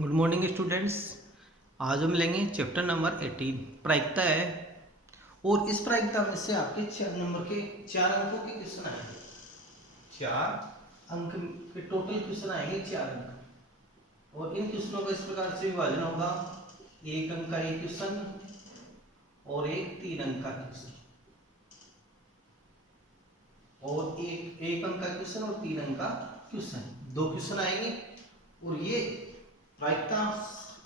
Good morning students. आज हम लेंगे चैप्टर नंबर 18 प्रायिकता है। और इस प्रायिकता में से आपके 4 नंबर के 4 अंकों के क्वेश्चन आएंगे। 4 अंक के टोटल क्वेश्चन आएंगे 4 अंक। और इन क्वेश्चनों का इस प्रकार से विभाजन होगा, 1 अंक का एक क्वेश्चन और एक 3 अंक का क्वेश्चन, और एक अंक का क्वेश्चन और 3 अंक का क्वेश्चन, 2 क्वेश्चन आएंगे। और ये प्रायिकता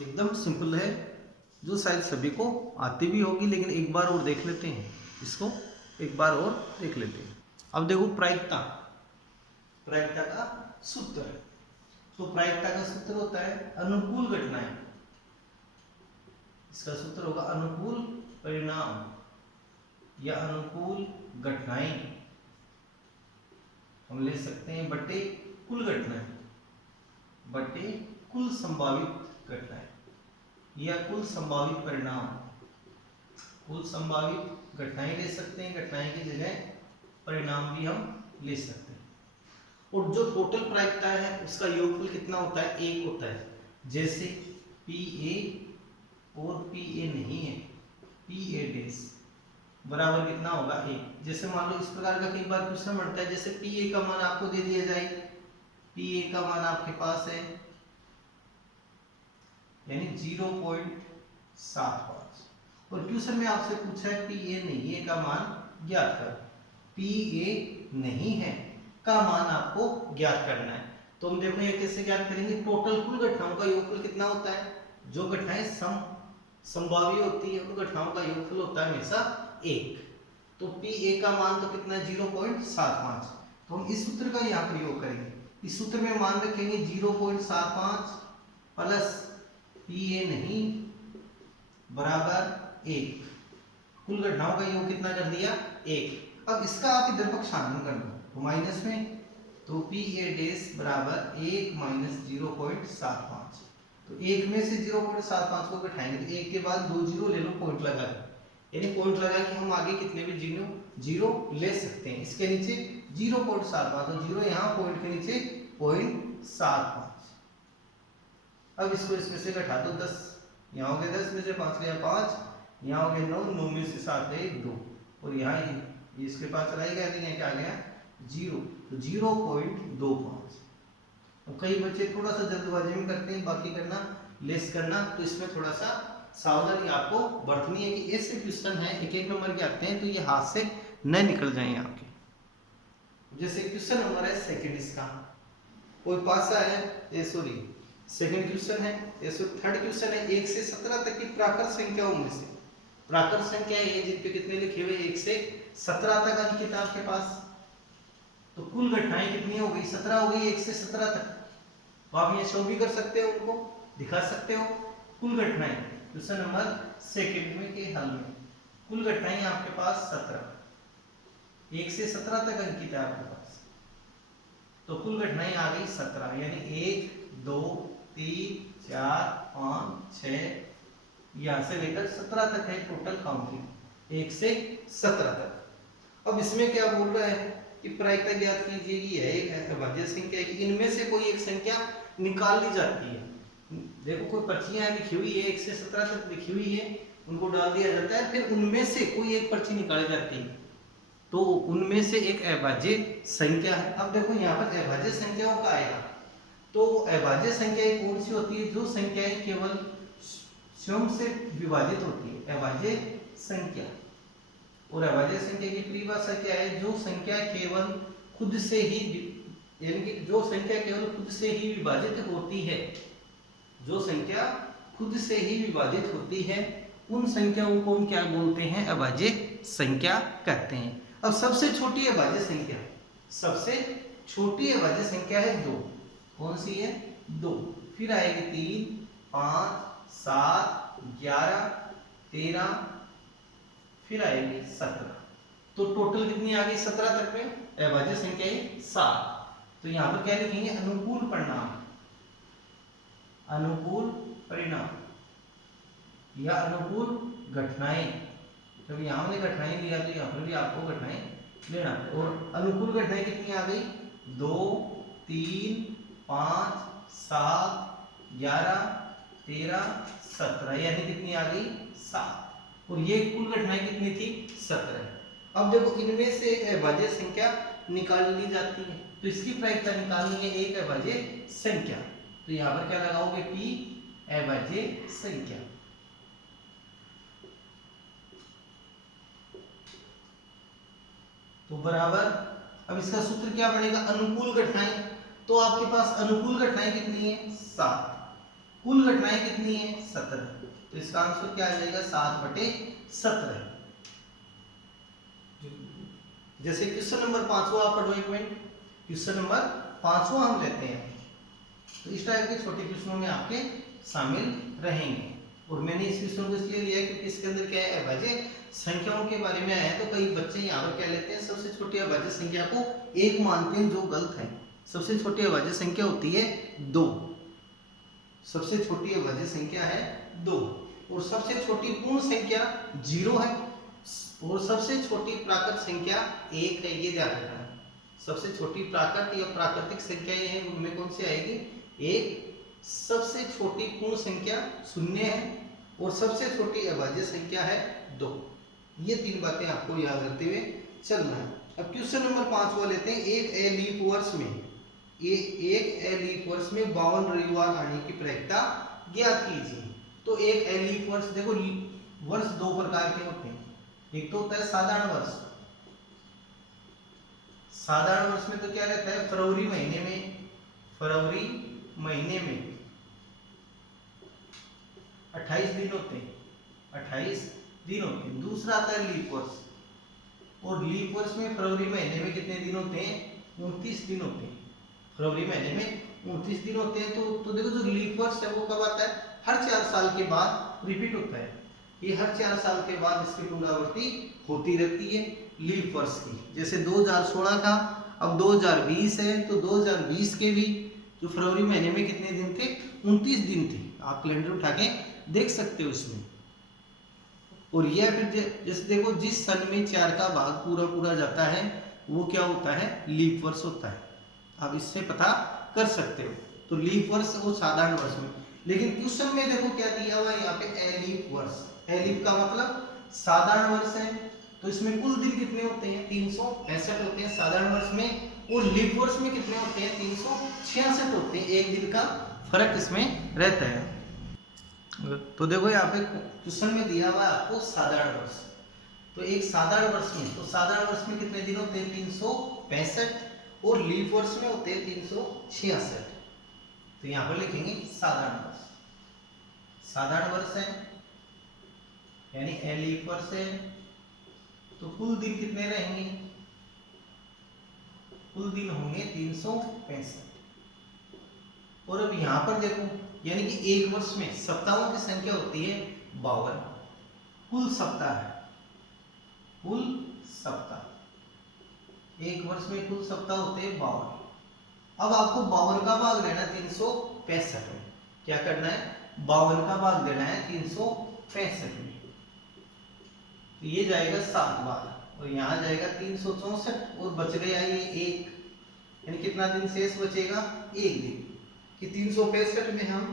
एकदम सिंपल है, जो शायद सभी को आती भी होगी, लेकिन एक बार और देख लेते हैं इसको, एक बार और देख लेते हैं। अब देखो प्रायिकता का सूत्र। तो प्रायिकता का सूत्र होता है अनुकूल घटनाएं। इसका सूत्र होगा अनुकूल परिणाम या अनुकूल घटनाएं। हम ले सकते हैं बटे कुल घटनाएं, बटे कुल संभावित घटनाएं या कुल संभावित परिणाम। कुल संभावित घटनाएं ले सकते हैं, घटनाएं की जगह परिणाम भी हम ले सकते हैं। और जो टोटल प्रायिकता है उसका योगफल कितना होता है? 1 होता है। जैसे PA और PA नहीं है, PA डैश बराबर कितना होगा? 1। जैसे मान लो इस प्रकार का कई बार क्वेश्चन बनता है, जैसे PA का मान आपको दे दिया जाए, PA का मान आपके पास है यानी 0.75, और क्वेश्चन में आपसे पूछा है PA नहीं है का मान ज्ञात कर। PA नहीं है का मान आपको ज्ञात करना है। तो हम देखो ये कैसे ज्ञात करेंगे? टोटल कुल घटनाओं का योगफल कितना होता है? जो घटनाएं संभाव्य होती है उन घटनाओं का योगफल होता है हमेशा 1। तो PA का मान तो कितना है? 0.75। तो हम इस सूत्र का यहाँ प्रयोग करेंगे। इस सूत्र में मान रखेंगे 0.75 प्लस PA नहीं बराबर 1। कुल घटनाओं का योग कितना कर दिया? 1। अब इसका आप इधर पक्षांतरण कर दो तो माइनस में, तो PA डैश बराबर 1 माइनस 0.75। तो 1 में से 0.75 को घटाएंगे तो 1 के बाद 2 जीरो ले लो, पॉइंट लगा दो, यानी पॉइंट लगा कि हम आगे कितने भी जीरो ले सकते हैं। इसके नीचे 0.75, तो जीरो यहाँ पॉइंट के नीचे 0.75। अब इसको इसमें से घटा दो 10, यहाँ हो गया 10 में से 5 गया 5, यहाँ हो गया 9, 9 में से 7 गए 2, और यहाँ ये इसके पास चला गया, क्या आ गया? 0, तो 0.25। तो कई बच्चे थोड़ा सा जल्दबाजी में करते हैं, बाकी करना लेस करना, तो इसमें थोड़ा सा सावधानी आपको बरतनी है कि ऐसे क्वेश्चन है एक एक नंबर के आते हैं तो ये हाथ से न निकल जाए आपके। जैसे क्वेश्चन नंबर है सेकंड, इसका कोई पासा है, सॉरी सेकंड क्वेश्चन है, थर्ड क्वेश्चन है 1 से 17 तक की प्राकृत संख्याओं में से, प्राकृत संख्या है जिन पे कितने लिखे हुए 1 से 17 तक अंकित है आपके पास। तो कुल घटनाएं कितनी हो गई? 17 हो गई 1 से 17 तक। तो आप ये शो भी कर सकते हो, उनको दिखा सकते हो। कुल घटनाएं क्वेश्चन नंबर सेकंड में के हल में कुल घटनाएं आपके पास 17, 1 से 17 तक अंकित है आपके पास। तो कुल घटनाएं आ गई 17, यानी 1 2 3 4 5 6 यहाँ से लेकर 17 तक है टोटल काउंटिंग, 1 से 17 तक। अब इसमें क्या बोल रहा है कि प्रायिकता ज्ञात कीजिए कि यह एक अभाज्य संख्या है कि इनमें से कोई एक संख्या निकाल ली जाती है। देखो कोई पर्चियां लिखी हुई है 1 से 17 तक लिखी हुई है, उनको डाल दिया जाता है, फिर उनमें से कोई एक पर्ची निकाली जाती है, तो उनमें से एक अभाज्य संख्या है। अब देखो यहाँ पर अभाज्य संख्याओं का आएगा, तो अभाज्य संख्याएं कौन सी होती है? जो संख्याएं केवल स्वयं से विभाजित होती है, अभाज्य संख्या। और अभाज्य संख्या की परिभाषा क्या है? जो संख्या केवल खुद से ही, यानी कि जो संख्या केवल खुद से ही विभाजित होती है, जो संख्या खुद से ही विभाजित होती है, उन संख्याओं को हम क्या बोलते हैं? अभाज्य संख्या कहते हैं। अब सबसे छोटी अभाज्य संख्या, सबसे छोटी अभाज्य संख्या है 2। कौन सी है? 2। फिर आएगी 3 5 7 11 13, फिर आएगी 17। तो टोटल कितनी आ गई 17 तक में अभाज्य संख्या है 7। तो यहाँ पर क्या लिखेंगे? अनुकूल परिणाम, अनुकूल परिणाम या अनुकूल घटनाएं। जब यहाँ हमने घटनाएं लिया तो यहाँ पर भी आपको घटनाएं लेना है। और अनुकूल घटनाएं कितनी आ गई? 2 3 5 7 11 13, 17 यानी कितनी आ गई 7। और ये कुल घटनाएं कितनी थी 17। अब देखो इनमें से अभाज्य संख्या निकाल ली जाती है, तो इसकी प्रायिकता निकालनी है एक अभाज्य संख्या। तो यहाँ पर क्या लगाओगे P अभाज्य संख्या। तो बराबर, अब इसका सूत्र क्या बनेगा अनुकूल घटनाएं। तो आपके पास अनुकूल घटनाएं कितनी है 7, कुल घटनाएं कितनी है 17। तो इसका आंसर क्या आ जाएगा 7/17। जैसे क्वेश्चन नंबर 5वां आप पढ़ो एक मिनट। क्वेश्चन नंबर 5वां हम लेते हैं, तो इस टाइप के छोटे क्वेश्चनों में आपके शामिल रहेंगे। और मैंने इस क्वेश्चन को इसलिए लिया है क्योंकि इसके अंदर क्या है अभाज्य संख्याओं के बारे में आया है। तो कई बच्चे यहाँ पर क्या लेते हैं, सबसे छोटी अभाज्य संख्या को 1 मानते हैं, जो गलत है। सबसे छोटी अभाज्य संख्या होती है 2। सबसे छोटी अभाज्य संख्या है 2, और सबसे छोटी पूर्ण संख्या 0 है, और सबसे छोटी प्राकृत संख्या 1 है। ये ध्यान रखना है। सबसे छोटी प्राकृत या प्राकृतिक संख्या ये है, उनमें कौन सी आएगी 1। सबसे छोटी पूर्ण संख्या 0 है, और सबसे छोटी अभाज्य संख्या है 2। ये 3 बातें आपको याद रखते हुए चलना है। अब क्वेश्चन नंबर 5वां लेते हैं। एक लीप वर्ष में 52 रविवार आने की प्रायिकता ज्ञात कीजिए। तो एक लीप वर्ष, देखो वर्ष 2 प्रकार के होते हैं। एक तो होता है साधारण वर्ष। साधारण वर्ष में तो क्या रहता है, फरवरी महीने में 28 दिन होते हैं, 28 दिन होते हैं। दूसरा आता है लीप वर्ष, और लीप वर्ष में फरवरी महीने में कितने दिन होते हैं 29 दिन होते हैं। फरवरी महीने में 29 दिन होते हैं। तो देखो जो लीप वर्ष है वो कब आता है, हर 4 साल के बाद रिपीट होता है। ये हर 4 साल के बाद इसकी पुनरावृत्ति होती रहती है लीप वर्ष की। जैसे 2016 था, अब 2020 है, तो 2020 के भी जो फरवरी महीने में कितने दिन थे 29 दिन थे। आप कैलेंडर उठा के देख सकते हो इसमें। और यह फिर जैसे देखो जिस सन में 4 का भाग पूरा जाता है वो क्या होता है लीप वर्ष होता है। आप इससे पता कर सकते हो। तो लीप वर्ष वो साधारण वर्ष में। लेकिन क्वेश्चन में देखो क्या दिया हुआ है यहाँ पे एलीप वर्ष। एलीप का मतलब साधारण वर्ष है, तो इसमें कुल दिन कितने होते हैं 365 होते हैं साधारण वर्ष में, और लीप वर्ष में कितने होते हैं 366 होते हैं। एक दिन का फर्क इसमें रहता है। तो देखो यहाँ पे क्वेश्चन में दिया हुआ है आपको साधारण वर्ष। तो एक साधारण वर्ष में, तो साधारण वर्ष में कितने दिन होते हैं 365, और लीप वर्ष में होते हैं 366। तो यहाँ पर लिखेंगे साधारण वर्ष। साधारण वर्ष है यानी एलीप वर्ष है, तो कुल दिन कितने रहेंगे, कुल दिन होंगे 365। और अब यहां पर देखो यानी कि एक वर्ष में सप्ताहों की संख्या होती है 52। कुल सप्ताह है, कुल सप्ताह एक वर्ष में कुल सप्ताह होते हैं 52। अब आपको 52 का भाग लेना 365 में। क्या करना है 52 का भाग देना है 365 में। तो ये जाएगा 7 बार, और यहाँ जाएगा 364, और बच गया ये 1, यानी कितना दिन शेष बचेगा 1 दिन। कि 365 में हम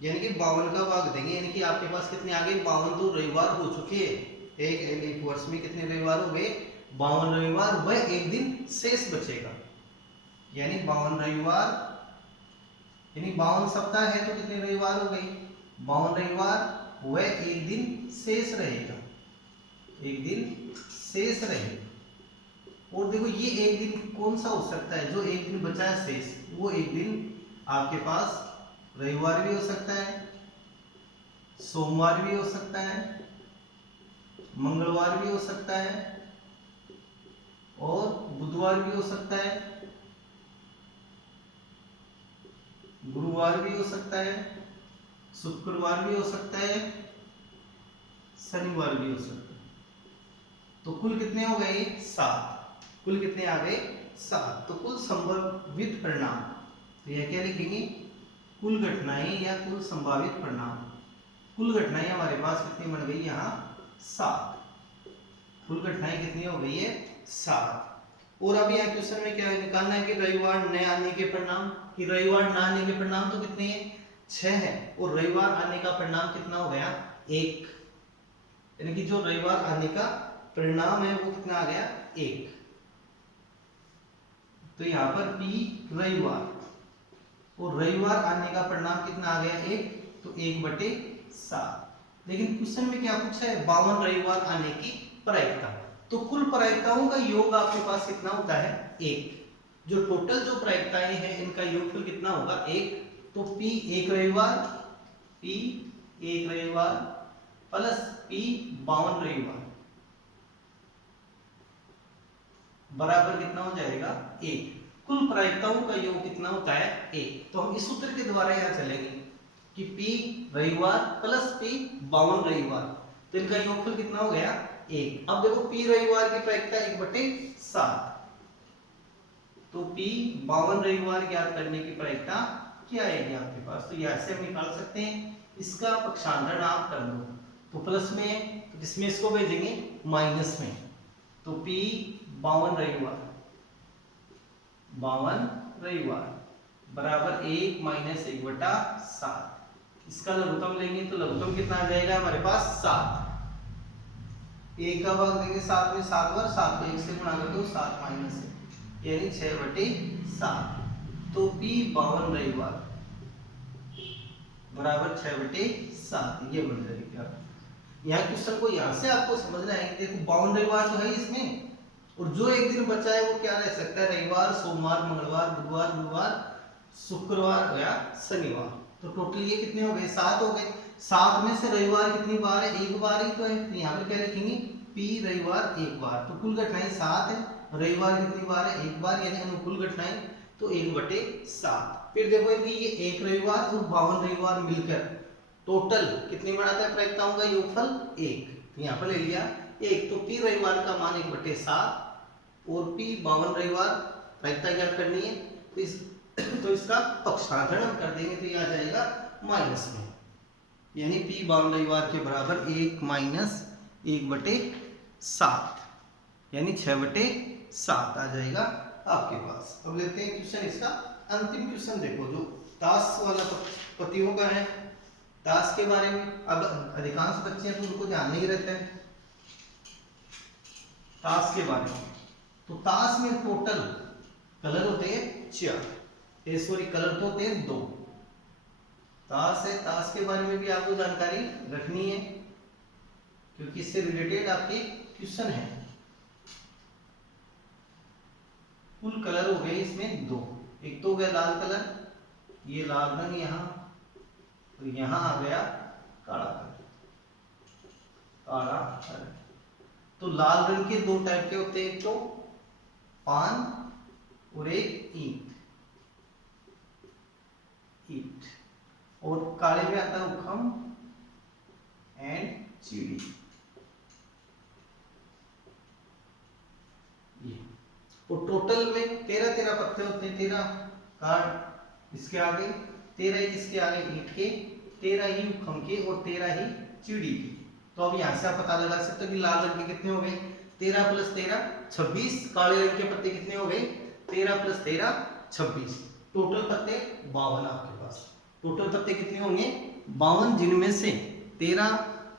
यानी कि 52 का भाग देंगे, यानी कि आपके पास कितने आ गए 52 तो रविवार हो चुके हैं। एक वर्ष में कितने रविवार हो गए 52 रविवार, वह 1 दिन शेष बचेगा। यानी 52 रविवार, यानी 52 सप्ताह है तो कितने रविवार हो गए 52 रविवार, वह 1 दिन शेष रहेगा, 1 दिन शेष रहेगा। और देखो ये 1 दिन कौन सा हो सकता है, जो 1 दिन बचा है शेष, वो 1 दिन आपके पास रविवार भी हो सकता है, सोमवार भी हो सकता है, मंगलवार भी हो सकता है, और बुधवार भी हो सकता है, गुरुवार भी हो सकता है, शुक्रवार भी हो सकता है, शनिवार भी हो सकता है। तो कुल कितने हो गए 7। कुल कितने आ गए 7। तो कुल संभावित परिणाम, तो यह क्या लिखेंगे कुल घटनाएं या कुल संभावित परिणाम। कुल घटनाएं हमारे पास कितनी बन गई यहाँ 7। कुल घटनाएं कितनी हो गई है 7। और अब यहाँ क्वेश्चन में क्या निकालना है कि रविवार न आने के परिणाम। कि रविवार न आने के परिणाम तो कितने हैं 6 है और रविवार आने का परिणाम कितना हो गया 1, यानी कि जो रविवार आने का परिणाम है वो कितना आ गया 1। तो यहाँ पर P रविवार और रविवार आने का परिणाम कितना आ गया 1, तो 1/7। लेकिन क्वेश्चन में क्या पूछा है 52 रविवार आने की प्रायिकता। तो कुल प्रायिकताओं का योग आपके पास कितना होता है 1। जो टोटल जो प्रायिकताएं हैं इनका योगफल कितना होगा 1। तो P 1 रविवार, P 1 रविवार प्लस P 52 रविवार बराबर कितना हो जाएगा 1। कुल प्रायिकताओं का योग कितना होता है 1। तो हम इस सूत्र के द्वारा यहाँ चलेंगे कि P रविवार प्लस P 52 रविवार, तो इनका योगफल कितना हो गया 1। अब देखो P रविवार की प्रायिकता 1/7, तो P 52 रविवार ज्ञात करने की प्रायिकता क्या आएगी आपके पास। तो यहाँ से हम निकाल सकते हैं, इसका पक्षांतरण आप कर दो, तो प्लस में तो किसमें इसको भेजेंगे माइनस में। तो P 52 रविवार, 52 रविवार बराबर 1 माइनस 1/7। इसका लघुत्तम लेंगे तो लघुत्तम कितना आ जाएगा हमारे पास 7। 1 का भाग देंगे 7 में 7 बार, 7 को 1 से गुणा कर दो, 7 माइनस है यानी 6/7। तो P 52 रविवार बराबर 6/7 ये बन जाएगी। आप यहाँ क्वेश्चन को यहाँ से आपको समझना है कि देखो 52 रविवार तो है इसमें, और जो एक दिन बचा है वो क्या रह सकता है रविवार, सोमवार, मंगलवार, बुधवार, गुरुवार, शुक्रवार या शनिवार। तो टोटल ये कितने हो गए 7 हो गए। 7 में से रविवार कितनी बार है 1 बार ही तो है, तो यहाँ पे क्या लिखेंगे P रविवार 1 बार। तो कुल घटनाएं 7 है, रविवार कितनी बार है 1 बार, यानी अनुकूल घटनाएं तो 1/7। फिर देखो ये 1 रविवार और 52 रविवार मिलकर टोटल कितनी बनाता है प्रायिकताओं का योगफल 1। यहाँ पर ले लिया 1, तो P रविवार का मान 1/7 और P 52 रविवार प्रायिकता ज्ञात करनी है, तो इसका पक्षांतरण हम कर देंगे तो ये आ जाएगा माइनस में, यानी P 52 रविवार के बराबर 1 माइनस 1/7 यानी 6/7 आ जाएगा आपके पास। अब लेते हैं क्वेश्चन इसका अंतिम क्वेश्चन। देखो जो ताश वाला पतियों का है, ताश के बारे में अब अधिकांश बच्चे हैं तो उनको ध्यान नहीं रहता है ताश के बारे में। तो ताश में टोटल कलर होते हैं 4, सॉरी कलर तो होते हैं 2। ताश है, ताश के बारे में भी आपको जानकारी रखनी है क्योंकि इससे रिलेटेड आपके क्वेश्चन है। कुल कलर हो गए इसमें 2, एक तो हो गया लाल कलर, ये लाल रंग यहाँ, तो यहाँ आ गया काला कलर, काला कलर। तो लाल रंग के 2 टाइप के होते हैं, एक तो पान और एक ईंट, और काले में आता है उखम एंड चीड़ी। ये और टोटल में 13 पत्ते होते हैं, 13 कार्ड इसके आगे, 13 इसके आगे ईंट के, 13 ही उखम के और 13 ही चीड़ी के। तो अब यहाँ से आप पता लगा सकते हो कि लाल रंग के कितने हो गए 13 + 13 26, काले रंग के पत्ते कितने हो गए 13 + 13 26। टोटल पत्ते 52 आपके पास। टोटल पत्ते कितने होंगे 52, जिनमें से 13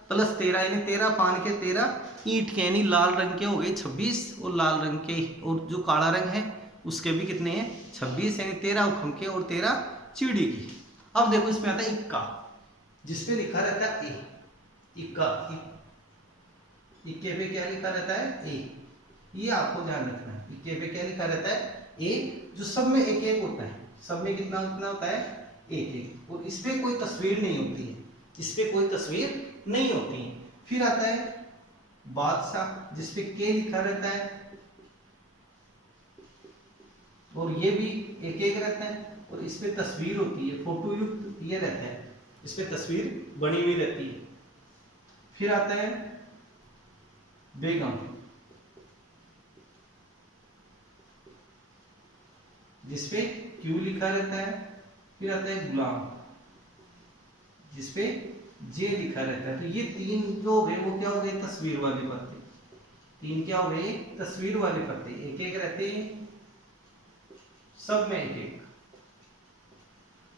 + 13 यानी 13 पान के 13 ईंट के यानी लाल रंग के हो गए 26, और लाल रंग के और जो काला रंग है उसके भी कितने हैं 26, यानी 13 उखम के और 13 चीड़ी की। अब देखो इसमें आता है इक्का, जिसपे लिखा रहता है ए, इक्का, इक्के पे क्या लिखा रहता है ए, ये आपको ध्यान रखना है। इक्के पे क्या लिखा रहता है ए, जो सब में एक एक होता है, सब में कितना कितना होता है एक एक, और इसपे कोई तस्वीर नहीं होती है, इसपे कोई तस्वीर नहीं होती है। फिर आता है बादशाह, जिसपे के लिखा रहता है, और ये भी एक एक रहता है, और इसपे तस्वीर होती है, फोटो युक्त ये रहता है, इसपे तस्वीर बनी हुई रहती है। फिर आता है बेगम, जिसपे क्यू लिखा रहता है। फिर आता है गुलाम, जिसपे जे लिखा रहता है। तो ये 3 जो हो गए वो क्या हो गए तस्वीर वाले पत्ते, 3 क्या हो गए तस्वीर वाले पत्ते, एक एक रहते हैं सब में एक एक।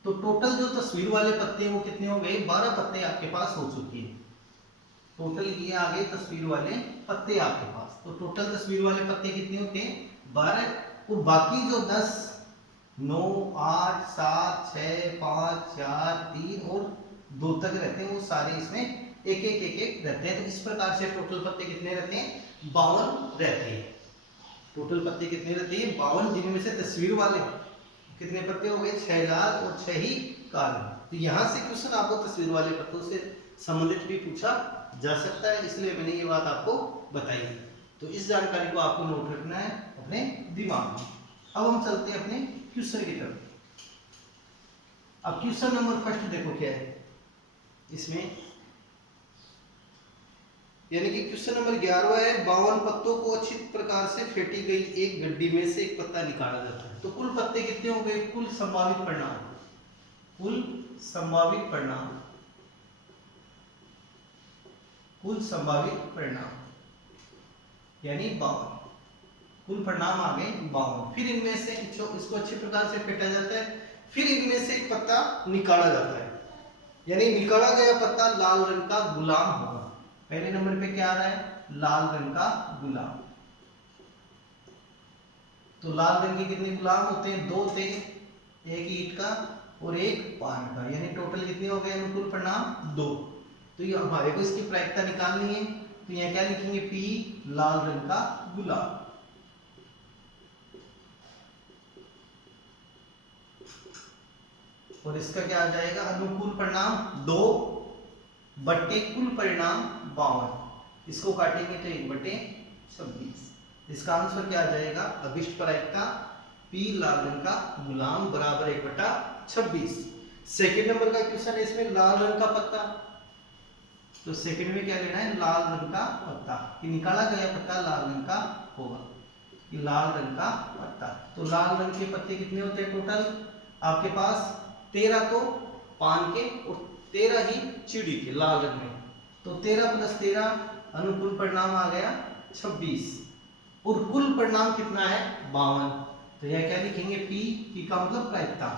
तो टोटल जो तस्वीर वाले पत्ते हैं वो कितने हो गए, 12 पत्ते आपके पास हो चुके हैं। टोटल ये आ गए तस्वीर वाले पत्ते आपके पास। तो टोटल तस्वीर वाले पत्ते कितने होते हैं, 12। और बाकी जो 10, 9, 8, 7, 6, 5, 4, 3 और 2 तक रहते हैं, वो सारे इसमें एक एक रहते हैं। तो इस प्रकार से टोटल पत्ते कितने रहते हैं, 52 रहते हैं। टोटल पत्ते कितने रहते हैं, 52, जिनमें से तस्वीर वाले कितने पत्ते हो गए, 6 लाल और 6 ही काले। तो यहाँ से क्वेश्चन आपको तस्वीर वाले पत्तों से संबंधित भी पूछा जा सकता है, इसलिए मैंने ये बात आपको बताई है। तो इस जानकारी को आपको नोट रखना है अपने दिमाग में। अब हम चलते हैं अपने क्वेश्चन की तरफ। अब क्वेश्चन नंबर फर्स्ट देखो क्या है इसमें, यानी कि क्वेश्चन नंबर 11 है, 52 पत्तों को अच्छी प्रकार से फेंटी गई एक गड्डी में से एक पत्ता निकाला जाता है। तो कुल पत्ते कितने हो गए, कुल संभावित परिणाम, कुल संभावित परिणाम, कुल संभावित परिणाम यानी 52, कुल परिणाम आ गए 52। फिर इनमें से इसको अच्छी प्रकार से फेंटा जाता है, फिर इनमें से एक पत्ता निकाला जाता है, यानी निकाला गया पत्ता लाल रंग का गुलाम होगा। पहले नंबर पे क्या आ रहा है, लाल रंग का गुलाम। तो लाल रंग के कितने गुलाम होते हैं, 2 थे, एक ईंट का और एक पान का, यानी टोटल कितने हो गए अनुकूल परिणाम 2। तो ये हमारे को इसकी प्रायिकता निकालनी है। तो यहाँ क्या लिखेंगे, पी लाल रंग का गुलाम। और इसका क्या आ जाएगा, अनुकूल परिणाम 2 बट्टे कुल परिणाम 52। इसको काटेंगे तो 1/26। इसका आंसर क्या आ जाएगा, अभिष्ट प्रायिकता पी लाल रंग का गुलाम बराबर 1/26। सेकंड नंबर का क्वेश्चन है इसमें, लाल रंग का पत्ता। तो सेकंड में क्या लेना है, लाल रंग का पत्ता, कि निकाला गया पत्ता लाल रंग का होगा, कि लाल रंग का पत्ता। तो लाल रंग के पत्ते कितने होते हैं टोटल आपके पास, 13 तो पान के और 13 ही चिड़ी के लाल रंग में। तो 13 + 13 अनुकूल परिणाम आ गया 26, और कुल परिणाम कितना है 52। तो यह क्या लिखेंगे, पी का मतलब प्रायिकता,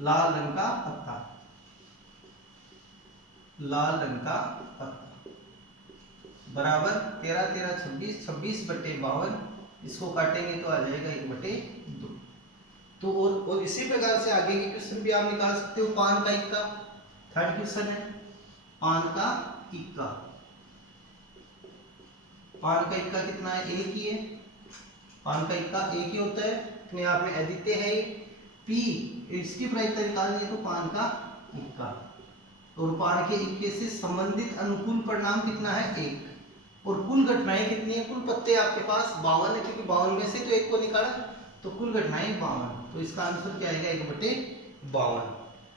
लाल रंग का पत्ता, लाल रंग का पत्ता बराबर 13 13 26, 26/52। इसको काटेंगे तो आ जाएगा 1/2। तो और इसी प्रकार से आगे के क्वेश्चन भी आप निकाल सकते हो। पान का इक्का, थर्ड क्वेश्चन है, पान का इक्का। पान का इक्का कितना है, एक ही है, पान का इक्का एक ही होता है, अपने आप में अद्वितीय है। पी इसकी प्रायिकता निकालनी है तो पान का इक्का, और पान के इक्के से संबंधित अनुकूल परिणाम कितना है, 1। और कुल घटनाएं कितनी है, कुल पत्ते आपके पास 52 है, क्योंकि 52 में से तो 1 को निकाला, तो कुल घटनाएं 52। तो इसका आंसर क्या आएगा, 1/52।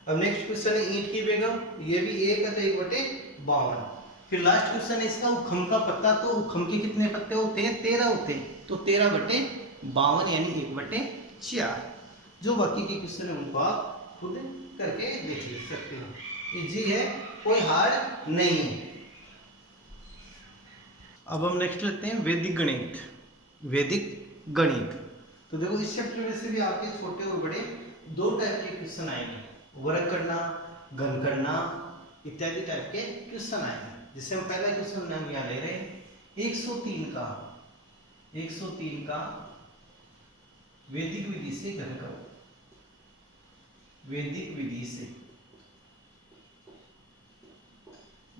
अब नेक्स्ट क्वेश्चन है ईंट की बेगम, ये भी 1 है तो 1/52। फिर लास्ट क्वेश्चन है इसका, उखम का पत्ता। तो उखम के कितने पत्ते होते हैं, 13 होते हैं, तो 13/52 यानी 1/4। जो बाकी के क्वेश्चन है उनको आप खुद करके देख सकते हो, इजी है, कोई हार्ड नहीं है। अब हम नेक्स्ट लेते हैं वैदिक गणित। वैदिक गणित, तो देखो इस चैप्टर में से भी आपके छोटे और बड़े 2 टाइप के क्वेश्चन आएंगे, वर्ग करना, घन करना इत्यादि टाइप के क्वेश्चन आएंगे। जिससे हम पहला क्वेश्चन हम यहाँ ले रहे हैं 103 का वैदिक विधि से घन करो। वैदिक विधि से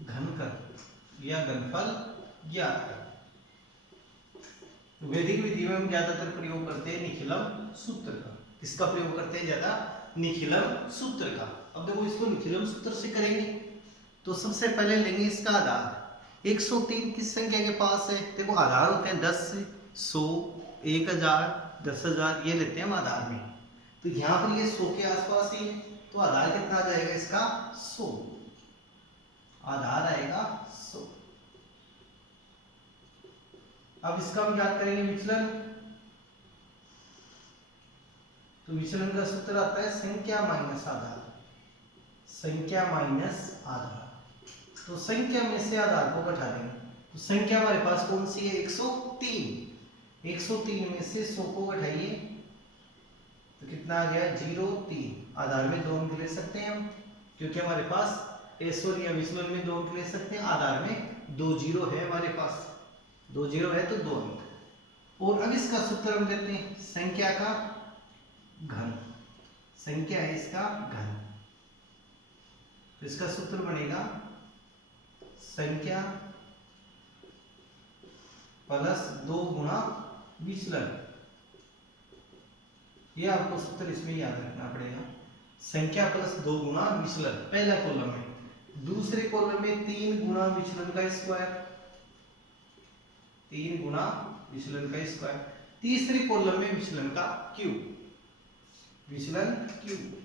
घन कर या घनफल ज्ञात कर। वैदिक विधि में हम ज्यादातर प्रयोग करते हैं निखिलम सूत्र का। किसका प्रयोग करते हैं ज्यादा, निखिलम सूत्र का। अब देखो इसको निखिलम सूत्र से करेंगे तो सबसे पहले लेंगे इसका आधार। 103 किस संख्या के पास है, देखो आधार होते हैं 10, 100, 1000, 10,000, ये लेते हैं हम आधार में। तो यहाँ पर ये 100 के आसपास ही है, तो आधार कितना आ जाएगा इसका 100, आधार आएगा 100। अब इसका हम याद करेंगे विचलन। तो विचलन का सूत्र आता है संख्या माइनस आधार, संख्या माइनस आधार। तो संख्या में से आधार को घटा देंगे, तो संख्या हमारे पास कौन सी है 103। 103 में से 100 को घटाइए तो कितना आ गया 0, 3, आधार में 2 अंक ले सकते हैं हम, क्योंकि हमारे पास सॉरी या विचलन में 2 अंक ले सकते हैं, आधार में 2 जीरो है हमारे पास, 2 जीरो है तो 2 अंक। और अब इसका सूत्र हम लेते हैं संख्या का घन, संख्या है इसका घन, तो इसका सूत्र बनेगा संख्या प्लस 2 गुणा विचलन। ये आपको सूत्र इसमें याद रखना पड़ेगा, संख्या प्लस 2 गुणा विचलन पहला कॉलम में, दूसरे कॉलम में 3 गुणा विचलन का स्क्वायर, 3 गुणा विचलन का स्क्वायर, तीसरे कॉलम में विचलन का क्यूब, विचलन क्यूब।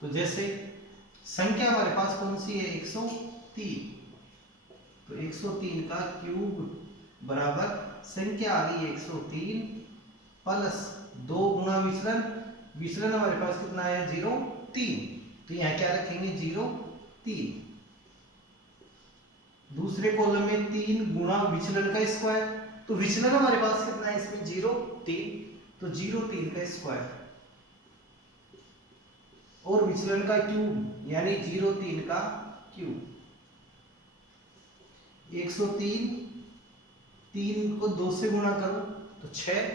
तो जैसे संख्या हमारे पास कौन सी है 103, तो 103 का क्यूब बराबर संख्या आ गई 103 प्लस 2 गुणा विचलन, विचलन हमारे पास कितना है 0 3, तो यहाँ क्या रखेंगे 0 3, दूसरे कॉलम में 3 गुणा विचलन का स्क्वायर, तो विचलन हमारे पास कितना है इसमें 0 3, तो 0 3 का स्क्वायर और विचलन का क्यूब यानी 0 3 का क्यूब, 103 3 को 2 से गुणा करो तो 6,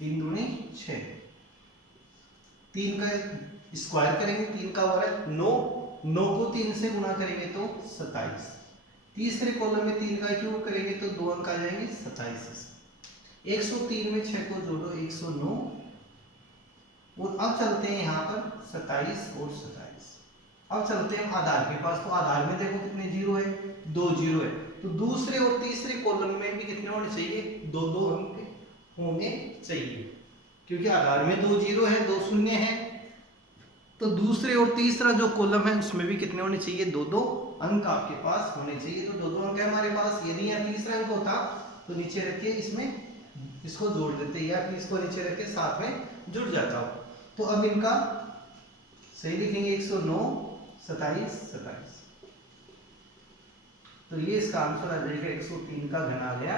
3 दूनी 6, 3 का स्क्वायर करेंगे 3 का वर्ग 9, 9 को 3 से गुणा करेंगे तो 27, तीसरे कॉलम में 3 का क्यूब करेंगे तो 2 अंक आ जाएंगे 27, 103 में 6 को जोड़ो 109, और अब चलते हैं यहाँ पर 27 और 27। अब चलते हैं आधार के पास, तो आधार में देखो कितने जीरो है 2 जीरो है, तो दूसरे और तीसरे कॉलम में भी कितने होने चाहिए 2 2 अंक होने चाहिए, क्योंकि आधार में 2 जीरो है 2 शून्य है, तो दूसरे और तीसरा जो कॉलम है उसमें भी कितने होने चाहिए 2 2 अंक आपके पास होने चाहिए, तो 2 2 अंक है हमारे पास। यदि यहाँ तीसरा अंक होता तो नीचे रख के इसमें इसको जोड़ देते या फिर इसको नीचे रख के साथ में जुड़ जाता हो। तो अब इनका सही लिखेंगे 109 27 27, तो ये इसका आंसर आ जाएगा 103 का घन आ गया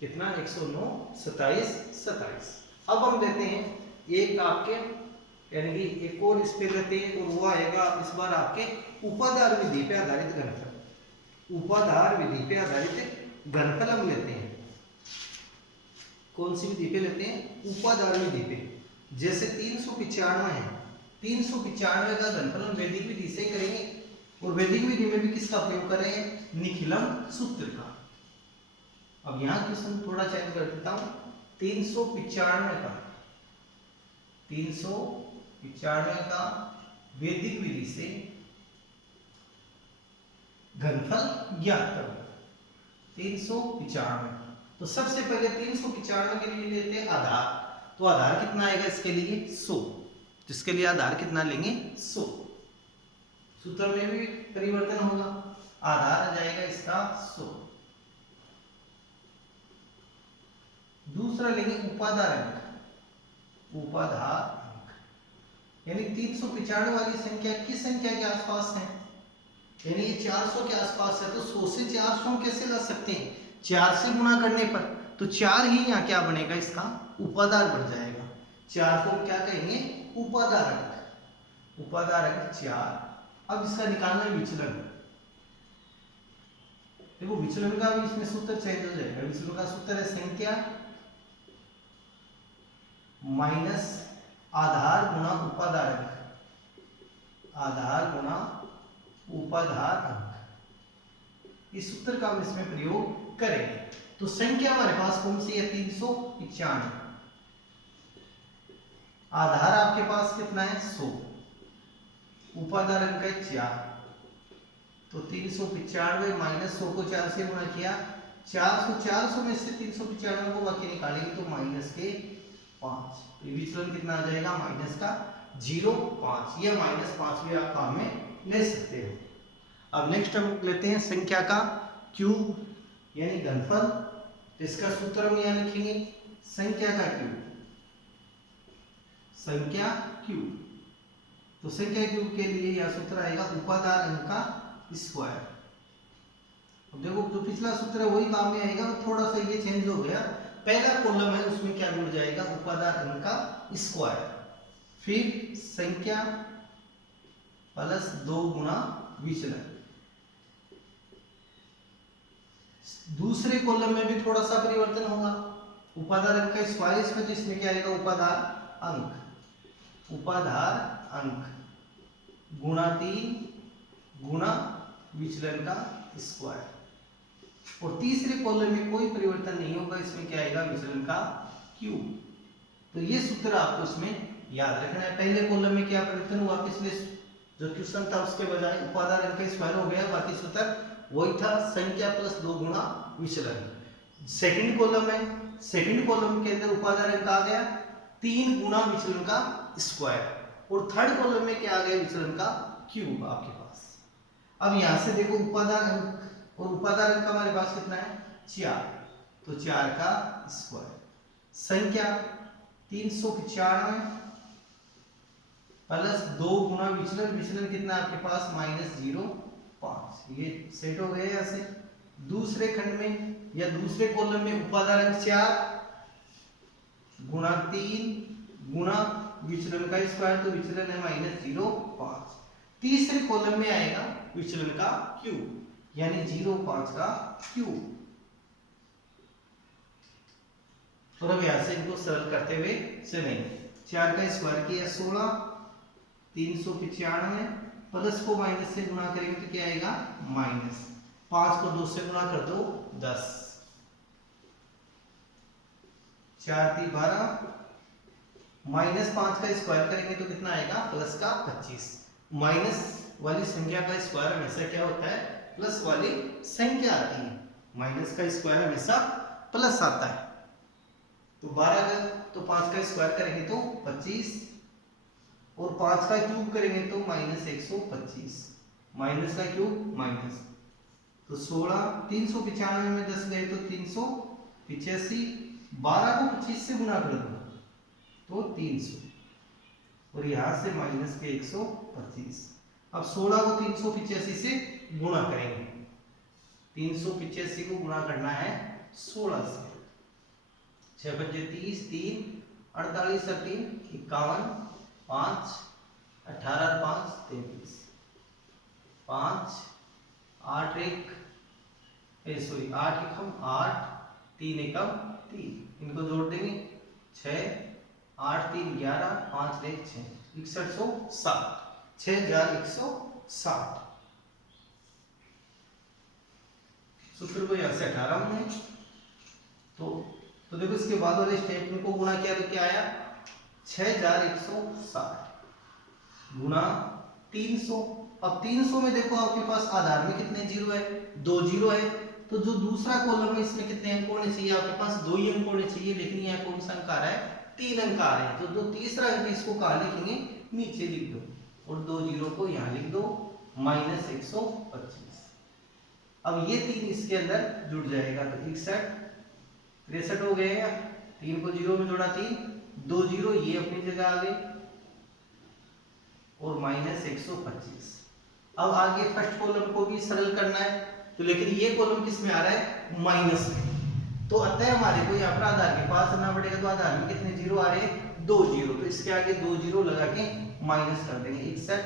कितना 109 27 27। अब हम देते हैं एक आपके यानी कि एक और इस पे लेते हैं और वो आएगा इस बार आपके उपाधार विधि पे आधारित घनफल, उपाधार विधि पे आधारित घनफल हम लेते हैं। कौन सी विधि पे लेते हैं उपाधार विधि पे, जैसे 395 है, 395 का घनफल हम वैदिक विधि से करेंगे, और वैदिक विधि में भी किसका प्रयोग कर रहे हैं निखिलम सूत्र का। अब यहाँ क्वेश्चन थोड़ा चेंज कर देता हूं, 395 का वैदिक विधि से घनफल ज्ञात करो, 395। तो सबसे पहले 395 के लिए लेते हैं आधार, तो आधार कितना आएगा इसके लिए 100, जिसके लिए आधार कितना लेंगे 100, सूत्र में भी परिवर्तन होगा, आधार आ जाएगा इसका 100। दूसरा लेंगे उपाधार अंक, उपाधार अंक यानी 395 वाली संख्या किस संख्या के आसपास है, यानी ये 400 के आसपास है, तो 100 से 400 कैसे ला सकते हैं 4 से गुणा करने पर, तो 4 ही यहाँ क्या बनेगा इसका उपाधार बन जाएगा, 4 को क्या कहेंगे उपाधार अंक, उपाधार अंक 4। अब इसका निकालना है विचलन, देखो विचलन का भी इसमें सूत्र चेंज हो जाएगा, विचलन का सूत्र है संख्या माइनस आधार गुणा उपाधार अंक, आधार गुणा उपाधार अंक, इस सूत्र का हम इसमें प्रयोग करेंगे। तो संख्या हमारे पास कौन सी है 395, आधार आपके पास कितना है 100, उपाधार अंक है 4, तो 395 माइनस 100 को 4 से गुणा किया 400 में से 395 को बाकी निकालेंगे तो माइनस के 5, विचलन कितना आ जाएगा माइनस का 0.5, या -5 भी आप काम में ले सकते हो। अब नेक्स्ट हम लेते हैं संख्या का क्यूब यानी घनफल, तो इसका सूत्र हम यहाँ लिखेंगे संख्या का क्यूब, संख्या क्यूब, तो संख्या क्यूब के लिए यह सूत्र आएगा उपाधार अंक का स्क्वायर। अब देखो जो पिछला सूत्र है वही काम में आएगा, थोड़ा सा ये चेंज हो गया, पहला कॉलम है उसमें क्या जुड़ जाएगा, उपादान अंक का स्क्वायर, फिर संख्या प्लस 2 गुना विचलन। दूसरे कॉलम में भी थोड़ा सा परिवर्तन होगा, उपादान अंक का स्क्वायर इसमें, तो इसमें क्या आएगा, उपाधार अंक गुणा 3 गुणा विचलन का स्क्वायर। और तीसरे कॉलम में कोई परिवर्तन नहीं होगा, इसमें क्या आएगा, विचलन का क्यूब। तो ये सूत्र आपको इसमें याद रखना है। पहले कॉलम में क्या परिवर्तन हुआ, पिछले जो क्वेश्चन था उसके बजाय उपादान अंक का स्क्वायर हो गया, बाकी सूत्र वही था, संख्या प्लस 2 गुणा विचलन। सेकंड कॉलम है, सेकंड कॉलम के अंदर उपादान अंक आ गया 3 गुणा विचलन का स्क्वायर, और थर्ड कॉलम में क्या आ गया, विचलन का क्यूब आपके पास। अब यहां से देखो उपादान अंक और उपादान अंक हमारे पास कितना है, 4, तो 4 का स्क्वायर, संख्या 395 प्लस 2 गुणा विचलन, विचलन कितना है आपके पास, -0.5। ये सेट हो गया यहाँ से। दूसरे खंड में या दूसरे कॉलम में उपादान अंक 4 गुणा 3 गुणा विचलन का स्क्वायर, तो विचलन है -0.5। तीसरे कॉलम में आएगा विचलन का क्यूब, यानी 0.5 का क्यूब। और अब यहां से इनको सरल करते हुए चलेंगे। 4 का स्क्वायर किया 16, 395 प्लस को माइनस से गुणा करेंगे तो क्या आएगा, माइनस, 5 को 2 से गुणा कर दो 10, 4 × 3 = 12, माइनस 5 का स्क्वायर करेंगे तो कितना आएगा, प्लस का 25। माइनस वाली संख्या का स्क्वायर हमेशा क्या होता है, प्लस वाली संख्या आती है, माइनस का स्क्वायर हमेशा प्लस आता है। तो 12 तो 5 का स्क्वायर करेंगे तो 25, और 5 का क्यूब करेंगे तो -125, माइनस का क्यूब माइनस, तो 16, 395 में 10 गए तो 385, 12 को 25 से गुणा कर दो तो 300, और यहां से माइनस के 125। अब 16 को 385 से गुणा करेंगे, 385 को गुणा करना है 16 से, 6 × 5 = 30, 3 48 × 3 = 51, 5 18 × 5 = 33, 5 8 1 8 एकम 8, 3 एकम 3, इनको जोड़ देंगे 6 8 3 11, 5 1 6, 6160, 6160। सूत्र को यहां से 18 में, तो देखो इसके बाद वाले स्टेटमेंट को गुणा किया तो क्या आया, 6160 गुणा 300। अब 300 में देखो आपके पास आधार में कितने जीरो है, 2 जीरो है, तो जो दूसरा कॉलम है इसमें कितने अंक होने चाहिए, आपके पास 2 ही अंक होने चाहिए, लेकिन यहाँ कौन सा अंक आ रहा है, 3 अंक आ रहे हैं। तो जो तीसरा अंक इसको कहाँ लिखेंगे, नीचे लिख दो, और 2 जीरो को यहाँ लिख दो, -125। अब ये 3 इसके अंदर जुड़ जाएगा, तो 61 63 हो गए, 3 को 0 में जोड़ा 3, 2 जीरो ये अपनी जगह आ गए, और -125। अब आगे फर्स्ट कॉलम को भी सरल करना है, तो लेकिन ये कॉलम किस में आ रहा है, माइनस में, तो अतः हमारे को यहाँ पर आधार के पास करना पड़ेगा। तो आधार में कितने जीरो आ रहे हैं, 2 जीरो, तो इसके आगे 2 जीरो लगा के माइनस कर देंगे, 61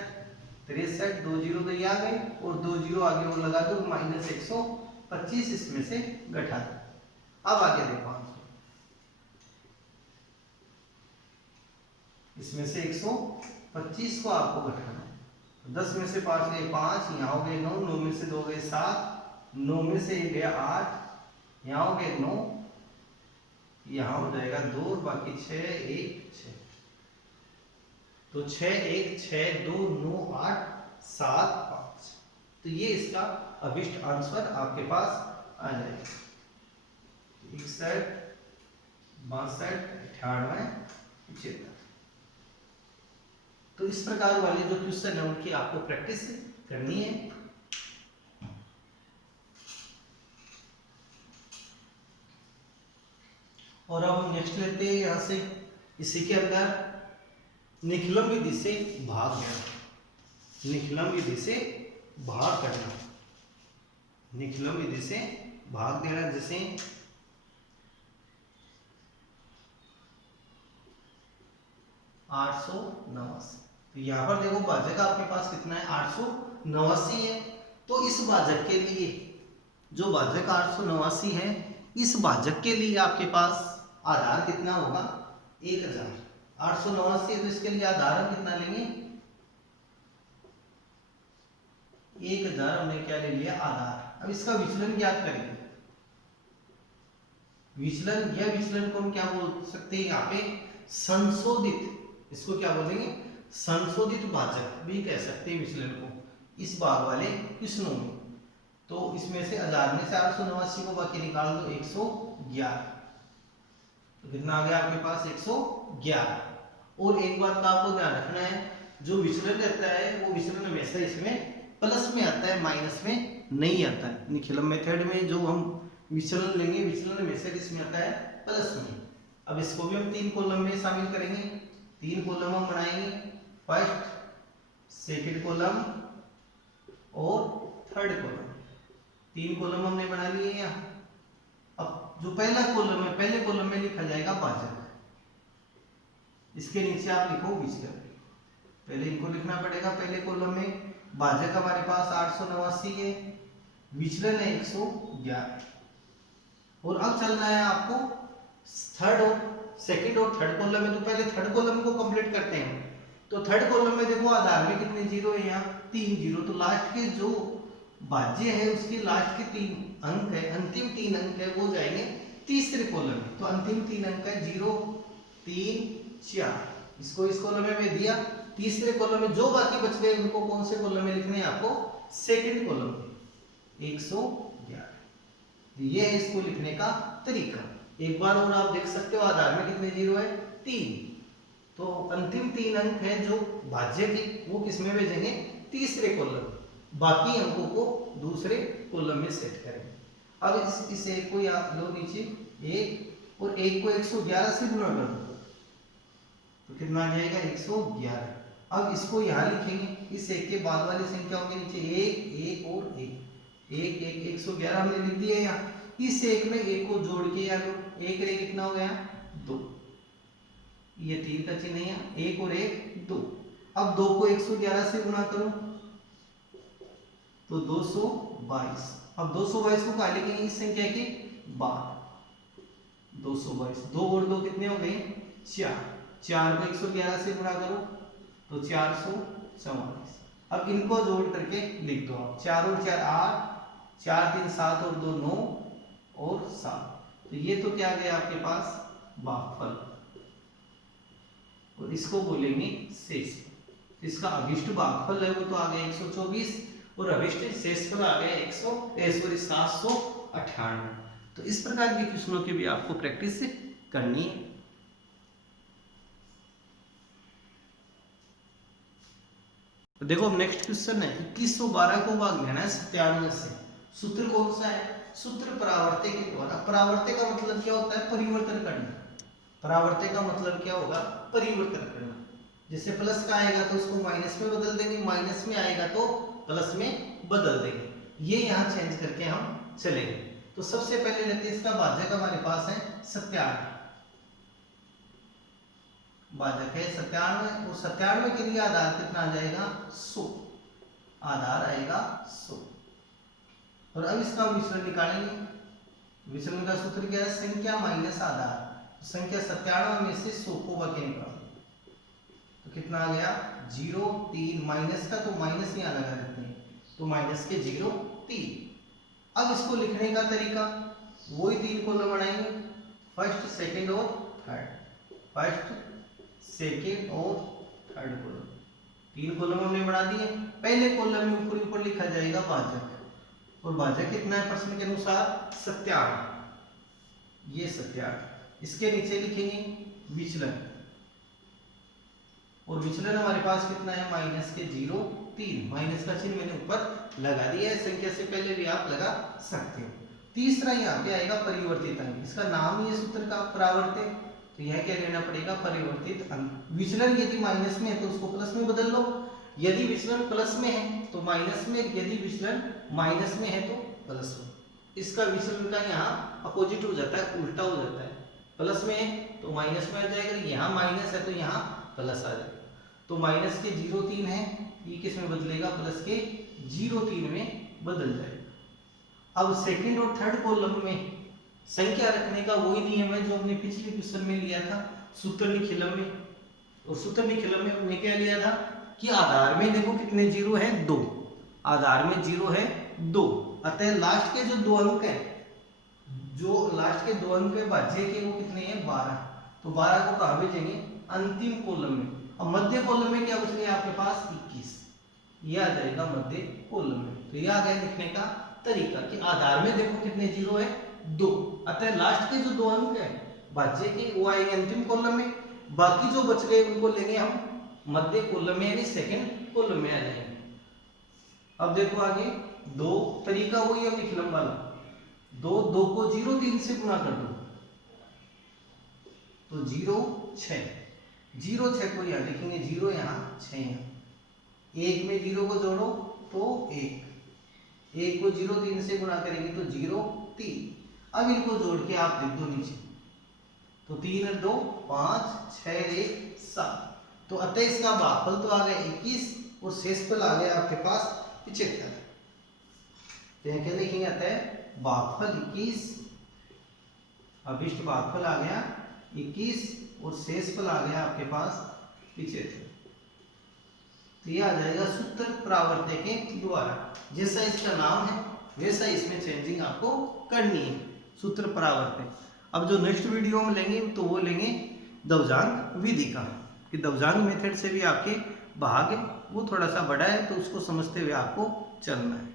63, 2 जीरो तो ये आ गए, और 2 जीरो आगे और लगा दो, -125 इसमें से घटा दो। अब आगे देखो, इसमें से 125 को आपको घटाना है, 10 में से 5 गए 5, यहाँ हो गए 9, 9 में से 2 गए 7, 9 में से 1 गया 8, यहाँ हो गए 9, यहाँ हो जाएगा 2, और बाकी 6 1 6, तो 6 1 6 2 9 8 7 5, तो ये इसका अभिष्ट आंसर आपके पास आ जाएगा, 61 62 98 75। तो इस प्रकार वाले जो क्वेश्चन है उनकी आपको प्रैक्टिस करनी है। और अब हम नेक्स्ट लेते हैं यहां से, इसी के अंदर निखिलम विधि से भाग देना, निखिलम विधि से भाग करना, निखिलम विधि से भाग देना। जैसे 889। तो यहाँ पर देखो भाजक आपके पास कितना है 889 है। तो इस भाजक के लिए, जो भाजक 889 है, इस भाजक के लिए आपके पास आधार कितना होगा 1000। 889 है तो इसके लिए आधार हम कितना लेंगे 1000 हमने क्या ले लिया आधार। अब इसका विचलन ज्ञात करेंगे। विचलन, या विचलन को हम क्या बोल सकते हैं यहाँ पे संशोधित, इसको क्या बोलेंगे संशोधित भाजक भी कह सकते हैं विचलन को, इस भाग वाले कृष्णों में। तो इसमें से 1000 में से 889 को बाकी निकाल दो 111। तो कितना आ गया आपके पास 111। और एक बात का आपको ध्यान रखना है, जो विचलन रहता है वो विचलन हमेशा इसमें प्लस में आता है, माइनस में नहीं आता है। निखिलम मेथड में जो हम विचलन लेंगे, विचलन हमेशा किसमें आता है प्लस में। अब इसको भी हम 3 कॉलम में शामिल करेंगे। 3 कॉलम हम बनाएंगे, फर्स्ट, सेकंड कॉलम और थर्ड कॉलम। 3 कॉलम हमने बना लिए यहाँ। अब जो पहला कॉलम है, पहले कॉलम में लिखा जाएगा भाजक, इसके नीचे आप लिखो विचलन। पहले इनको लिखना पड़ेगा। पहले कॉलम में भाजक हमारे पास 889 है, विचलन है 111। और अब चलना है आपको थर्ड और सेकंड और थर्ड कॉलम में। तो पहले थर्ड कॉलम को कंप्लीट करते हैं। तो थर्ड कॉलम में देखो आधार में कितने जीरो है यहाँ 3 जीरो। तो लास्ट के जो भाज्य है उसके लास्ट के 3 अंक है, अंतिम 3 अंक है, वो जाएंगे तीसरे कॉलम में। तो अंतिम 3 अंक है 0 3 4, इसको इस कॉलम में दिया। तीसरे कॉलम में जो बाकी बच गए उनको कौन से कॉलम में लिखने हैं आपको सेकंड कॉलम में 111। ये है इसको लिखने का तरीका। एक बार और आप देख सकते हो आधार में कितने जीरो है 3। तो अंतिम 3 अंक है जो भाज्य के, वो किस में भेजेंगे तीसरे कॉलम, बाकी अंकों को दूसरे कॉलम में सेट करेंगे। अब इस एक को आप लो नीचे 1 और 1 को 111 से गुणा कर दो तो कितना आ जाएगा 111। अब इसको यहाँ लिखेंगे, इस एक के बाद वाली संख्या होंगे नीचे 1 1 और 1 1 1 111 हमने लिख दिया यहाँ। इस एक में एक को जोड़ के या लो, एक रे कितना हो गया 2, ये 3 का चिन्ह है, 1 और 1 2। अब 2 को 111 से गुणा करो तो 222। अब 222 को कहाँ लिखेंगे इस संख्या के बाद 222। 2 और 2 कितने हो गए 4। 4 को 111 से गुणा करो तो 444। अब इनको जोड़ करके लिख दो आप, 4 और 4 8, 4 3 7 और 2 9 और 7। तो ये तो क्या आ गया आपके पास भागफल, और इसको बोलेंगे शेष। इसका अभिष्ट भागफल है वो तो आ गया 124 और अभिष्ट शेषफल आ गया 798। तो इस प्रकार के क्वेश्चनों की भी आपको प्रैक्टिस करनी है। तो देखो नेक्स्ट क्वेश्चन है 2112 को भाग लेना है 97 से। सूत्र कौन सा है, सूत्र परावर्ते के द्वारा। परावर्ते का मतलब क्या होता है परिवर्तन करना। परावर्ते का मतलब क्या होगा परिवर्तन करना। जैसे प्लस का आएगा तो उसको माइनस में बदल देंगे, माइनस में आएगा तो प्लस में बदल देंगे। ये यहाँ चेंज करके हम चलेंगे। तो सबसे पहले लेते हैं इसका भाजक हमारे पास है 97, भाजक है 97 और 97 के लिए आधार कितना आ जाएगा 100, आधार आएगा 100। और अब इसका विचलन निकालेंगे। विचलन का सूत्र क्या है संख्या माइनस आधार। तो संख्या 97 में से 100 को बाकी निकालो तो कितना आ गया 0 3, माइनस का तो माइनस यहाँ लगा देते हैं तो माइनस के 0 3। अब इसको लिखने का तरीका वही 3 कॉलम बनाएंगे, फर्स्ट सेकंड और थर्ड, फर्स्ट सेकेंड और थर्ड कॉलम। 3 कॉलम हमने बना दिए। पहले कॉलम में ऊपर ऊपर लिखा जाएगा भाजक, और भाजक कितना है प्रश्न के अनुसार 97, ये 97। इसके नीचे लिखेंगे विचलन, और विचलन हमारे पास कितना है माइनस के 0 3, माइनस का चिन्ह मैंने ऊपर लगा दिया है, संख्या से पहले भी आप लगा सकते हो। तीसरा यहाँ पे आएगा परिवर्तित अंक, इसका नाम ही है सूत्र का परावर्ते। तो यह क्या लेना पड़ेगा परिवर्तित अंक। विचलन यदि माइनस में है तो उसको प्लस में बदल लो, यदि विचलन प्लस में है तो माइनस में, यदि विचलन माइनस में है तो प्लस में। इसका विचलन का यहाँ अपोजिट हो जाता है, उल्टा हो जाता है। प्लस में है तो माइनस में आ जाएगा, यहाँ माइनस है तो यहाँ प्लस आ जाएगा। तो माइनस के 0,3 है, ये किस में बदलेगा, प्लस के 0,3 में बदल जाएगा। अब सेकंड और थर्ड कॉलम में संख्या रखने का वही नियम है जो हमने पिछले क्वेश्चन में लिया था सूत्रनिखिलम में। और सूत्रनिखिलम में हमने क्या लिया था कि आधार में देखो कितने जीरो है, 2, आधार में जीरो है 2, अतः लास्ट के जो 2 अंक है, जो लास्ट के 2 अंक है भाज्य के वो कितने हैं, 12। तो 12 को कहाँ भेजेंगे, अंतिम कॉलम में। अब मध्य कॉलम में क्या बच गया आपके पास, 21, ये आ जाएगा मध्य कॉलम में। तो ये आ गया लिखने का तरीका कि आधार में देखो कितने जीरो है, 2, अतः लास्ट के जो 2 अंक है भाज्य के वो आएंगे अंतिम कॉलम में, बाकी जो बच गए उनको लेंगे हम मध्य कॉलम में यानी सेकंड कॉलम में आ जाएंगे। अब देखो आगे 2 तरीका वही है निखिलम वाला, 2 को 0,3 से गुणा कर दो तो 0 6, 0 6 को यहाँ लिखेंगे, 0 यहाँ 6 यहाँ, 1 में 0 को जोड़ो तो 1 को 0,3 से गुणा करेंगे तो 0 3। अब इनको जोड़ के आप लिख दो नीचे, तो 3 और 2 5, 6 1 7। तो अतः इसका भागफल तो आ गया 21 और शेषफल आ गया आपके पास 75। तो यहाँ क्या लिखेंगे, अतः भागफल 21, अभिष्ट भागफल आ गया 21 और शेषफल आ गया आपके पास 75। तो ये आ जाएगा सूत्र परावर्तय के द्वारा, जैसा इसका नाम है वैसा इसमें चेंजिंग आपको करनी है, सूत्र परावर्तय। अब जो नेक्स्ट वीडियो में लेंगे तो वो लेंगे दवजांक विधि का, कि दवजांक मेथड से भी आपके भाग वो थोड़ा सा बड़ा है तो उसको समझते हुए आपको चलना है।